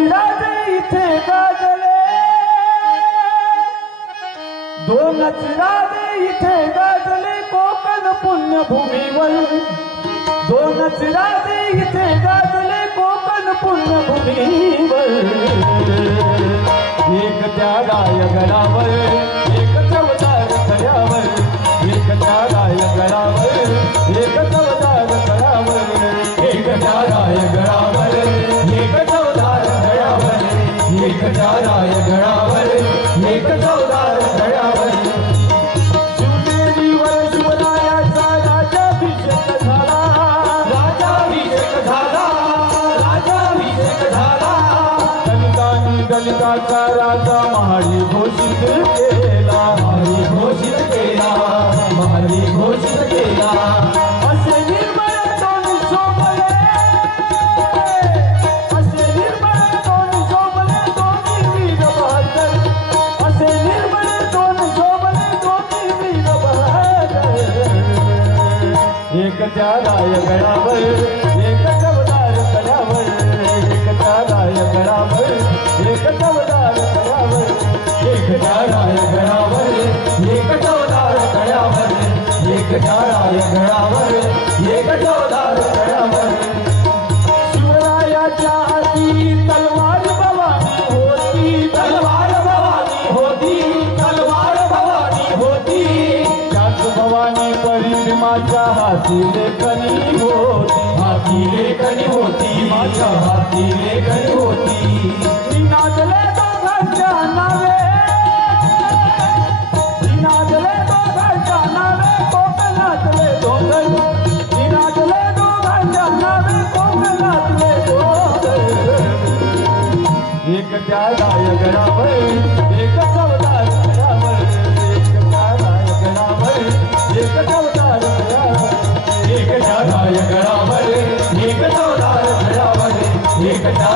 राजे इथे गाजले, दोनच राजे इथे गाजले कोकण पुण्यभूमीवर, दोनच राजे इथे गाजले कोकण पुण्यभूमीवर। एक त्या रायगडावर, एक चवदार तळ्यावर, एक त्या रायगडावर, एक चवदार तळ्यावर, एक त्या रायगडावर, एक चवदार तळ्यावर, एक त्या रायगडावर, एक चवदार तळ्यावर। शिवनेरीवर शिवरायाचा राज्याभिषेक झाला, राज्याभिषेक झाला, राज्याभिषेक झाला। दलितांनी दलिताचा राजा महारी घोषित केला, महारी घोषित केला, महारी घोषित केला। असे निर्मळ दोन शोभले, असे निर्मळ दोन शोभले दोन्ही वीर बहादर, असे निर्मळ दोन शोभले दोन्ही वीर बहादर। एक त्या रायगडावर, एक चवदार तळ्यावर, एक त्या रायगडावर, एक चवदार तळ्यावर, एक त्या रायगडावर, एक चवदार तळ्यावर, एक त्या रायगडावर, एक चवदार तळ्यावर। शिवरायाच्या हाती तलवार भवानी होती, तलवार भवानी होती, तलवार भवानी होती। त्याच भवानी परिमाच्या हाती लेखनी होती, हाती लेखनी होती, माझ्या हाती लेखनी होती। निनादले दोघांच्या नावे, निनादले दोघांच्या नावे कोकणातले डोंगर, निनादले दोघांच्या नावे कोकणातले डोंगर। एक त्या रायगडावर, एक चवदार तळ्यावर, एक त्या रायगडावर, एक चवदार तळ्यावर, एक त्या रायगडावर, एक चवदार तळ्यावर, एक त्या